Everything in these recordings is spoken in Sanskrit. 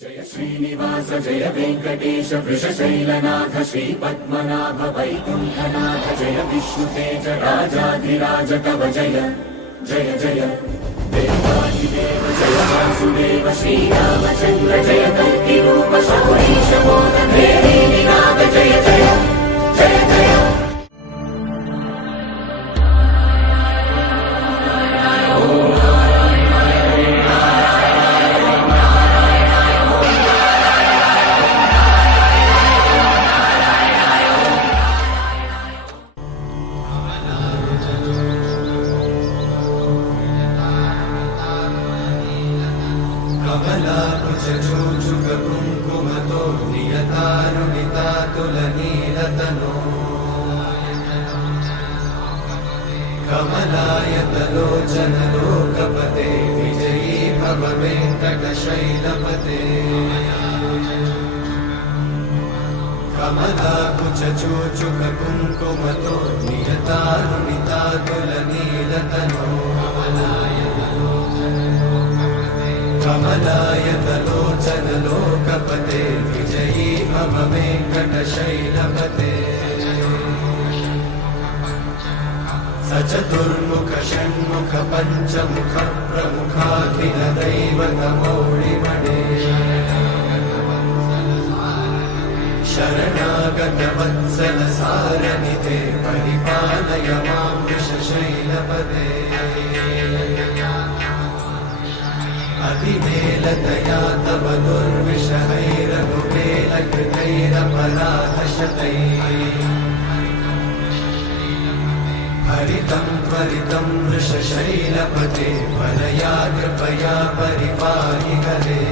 जय श्रीनिवास जय वेंकटेश वृषशैलनाथ श्रीपद्मनाभ वैकुंठनाथ जय विष्णुतेज राजाधिराज तव जय जय जय देवादिदेव जय वासुदेव श्रीरामचंद्र जय कल्किरूप शौरीश मोदधेरी निनाद जय जय जय जय। कमलाकुचूचुककुङ्कुमतो नियतारुणितातुलनीलतनो कमलायतलोचनलोकपते विजयी भव वेङ्कटशैलपते। कमलाकुचूचुककुङ्कुमतो नियतारुणितातुलनीलतनो कमलायतलोचनलोकपते विजयी भव वेङ्कटशैलपते। सचतुर्मुख षण्मुख पञ्चमुख प्रमुखाखिल दैवतमौळिमणे शरणागत वत्सल सारनिधे परिपालय मां वृषशैलपते। अतिमेलतया तव दुर्विषहैरनुवेलकृतैरपराधशतैः हरितं त्वरितं वृषशैलपते वरया कृपया परिपाहि हरे।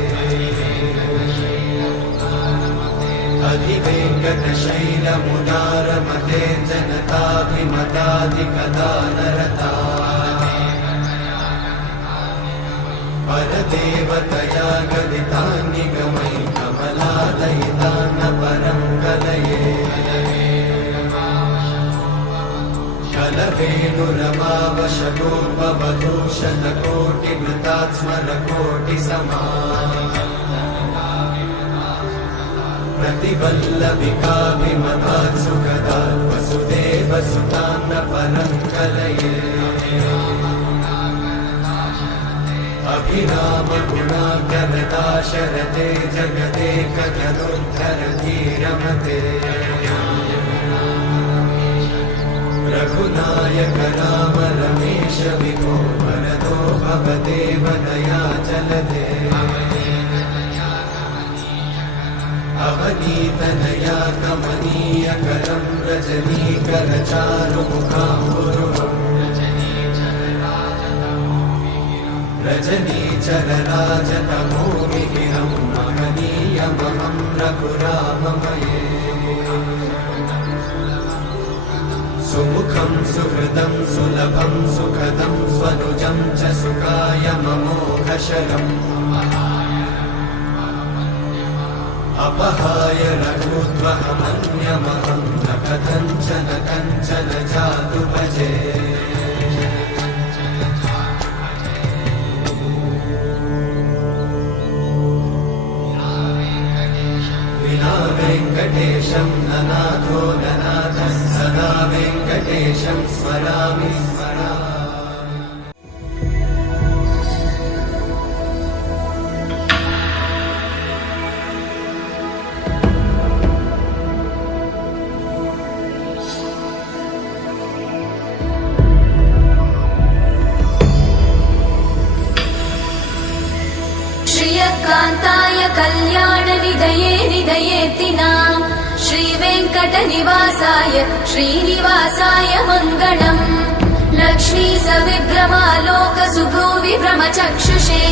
अधिवेङ्कटशैलमुदारमते जनताभिमताधिकदानरता परदेवतया गदितान्निगमै कमलादयितान्न परं कलये। कलवेणुरवावशतोपवधूषणकोटिवृतात् स्मरकोटिसमा प्रतिवल्लविकाभिमतात् सुखदात् वसुदेवसुतान्न परं कलये। अभिराम गुणाकरदाशरथे जगदेकजनोद्धरधीरमते रघुनायक राम रमेश विभो वरदो भवदेव दयाचलधे। अवनीतनया कमनीयकरं रजनीकरचारुमुखाम्बुरुहम् रजनीचरराजतमोमिहिरं महनीयमहं रघुराममये। सुमुखं सुहृदं सुलभं सुखदं स्वनुजं च सुखायममोघशरम् अपहाय रघुत्वहमन्यमहं न कथञ्चन कञ्चन जातु भजे। वेङ्कटेशं ननाथो ननाथः सदा वेङ्कटेशं स्मरामि स्मरामि। श्रियकान्ताय कल्याणनिधये निधयेतिनां श्रीवेङ्कटनिवासाय श्रीनिवासाय मङ्गलम्। लक्ष्मी सविभ्रमालोक सुभ्रूविभ्रमचक्षुषे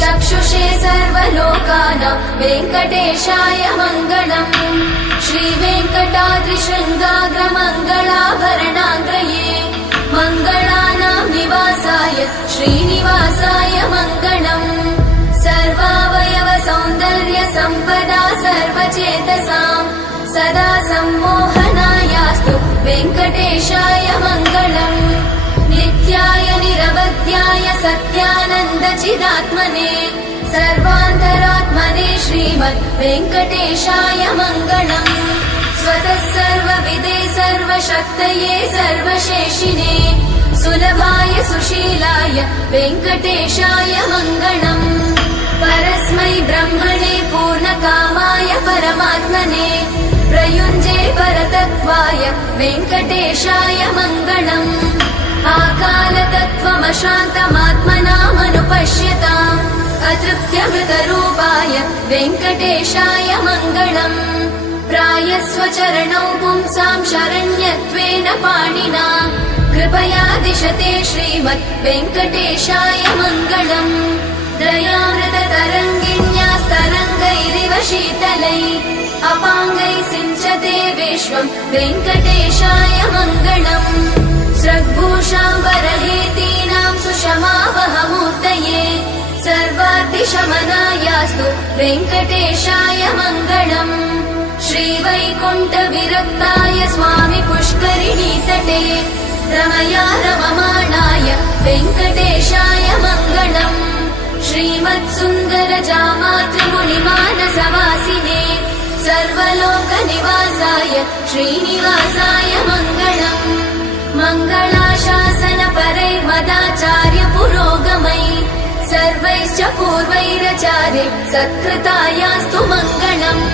चक्षुषे सर्वलोकानां वेङ्कटेशाय मङ्गलम्। श्रीवेङ्कटाद्रिशृङ्गाग्रमङ्गलाभरणाङ्गये मङ्गलानां निवासाय श्रीनिवासाय मङ्गलम्। सर्वावयव सौन्दर्य सम्पदा सर्वचेतसां सदा सम्मोहनायास्तु वेङ्कटेशाय मङ्गलम्। नित्याय निरवध्याय सत्यानन्द चिदात्मने सर्वान्तरात्मने वेङ्कटेशाय मङ्गलम् स्वतः सर्वविदे सर्वशक्तये सर्वशेषिने सुलभाय सुशीलाय वेङ्कटेशाय मङ्गलम् परस्मै ब्रह्मणे पूर्णकामाय परमात्मने प्रयुञ्जे परतत्त्वाय वेङ्कटेशाय मङ्गलम् आकालतत्त्वमशान्तमात्मनामनुपश्यताम् अतृप्त्यमृतरूपाय वेङ्कटेशाय मङ्गलम् प्रायस्वचरणौ पुंसां शरण्यत्वेन पाणिना कृपया दिशते श्रीमद् वेङ्कटेशाय मङ्गलम् दयामृततरङ्गिण्यास्तरङ्गैरिव शीतलै अपाङ्गै सिञ्चते विश्वं वेङ्कटेशाय मङ्गलम् स्रग्भूषाम्बरहेतीनां सुषमावहमूर्तये सर्वाद्दिशमनायास्तु वेङ्कटेशाय मङ्गलम् श्रीवैकुण्ठविरक्ताय स्वामि पुष्करिणीतटे रमया रममाणाय वेङ्कटेशाय मङ्गलम् श्रीमत्सुन्दरजामातृमुनिमानसवासिने सर्वलोकनिवासाय श्रीनिवासाय मङ्गलम् मङ्गलाशासनपरैर्मदाचार्य पुरोगमै सर्वैश्च पूर्वैरचार्य सत्कृतायास्तु मङ्गलम्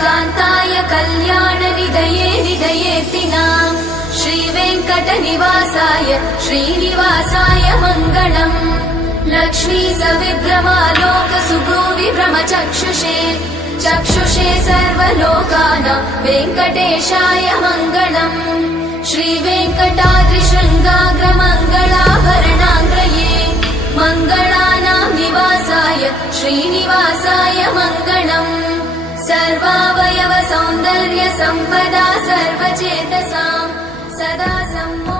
कान्ताय कल्याणनिधये निधयेऽर्तिनाम् श्रीवेङ्कटनिवासाय श्रीनिवासाय मङ्गलम् लक्ष्मी सविभ्रमालोक सुभ्रूविभ्रमचक्षुषे चक्षुषे सर्वलोकानां वेङ्कटेशाय मङ्गलम् श्रीवेङ्कटाद्रिशृङ्गाग्रमङ्गलाभरणाङ्ग्रये मङ्गलानां निवासाय श्रीनिवासाय मङ्गलम् सर्वावयव सौन्दर्य सम्पदा सर्वचेतसां सदा सम्मो